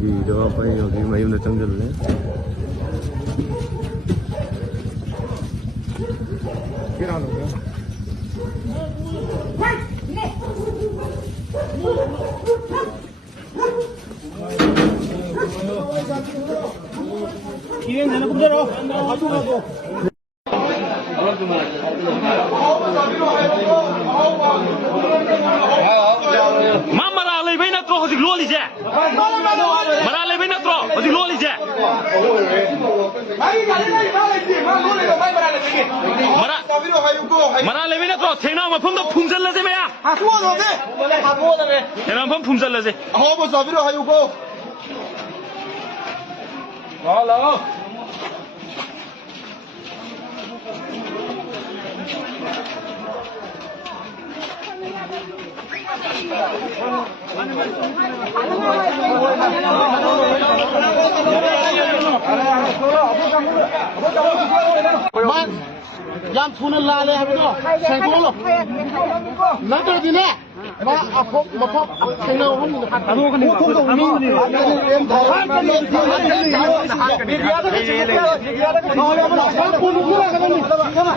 Ghido poi 여기 mayuna tanggalne. 기행 내는 분들어. Mara lei bem na troca de glória já. Mara lei bem na troca de glória já. Mara lei bem na troca. Tem uma pomba pumzal lá zeme ya. Tem uma pomba pumzal lá zeme. Man, jam thuna la le habdo. Sai ko lo. Na to di ne. Ma apok mapok sai na hon ni khat. Anu kan ni ko ko ni ni. Em dha. Kan ni biya da biya da no le ba. Sa ko ni la kan ni.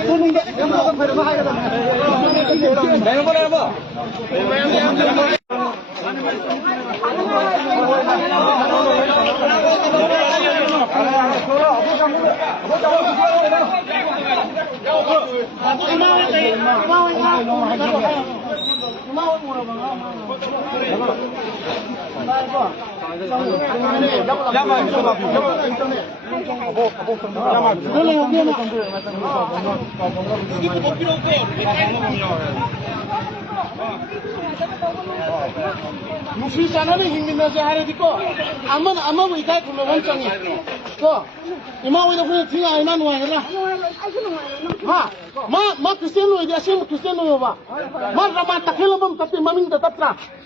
Ko ni de. Em ko phir ma ha ga. Dai ko le ba. Musuh sana ni hingga nasi hari di ko, aman wikai kulo wancang ni, ko, imam wikai punya tinggal iman wahai lah. Ma Kristen lo dia asyik Kristen lo ba, ma ramah takhil bam tapi mamin tetap lah.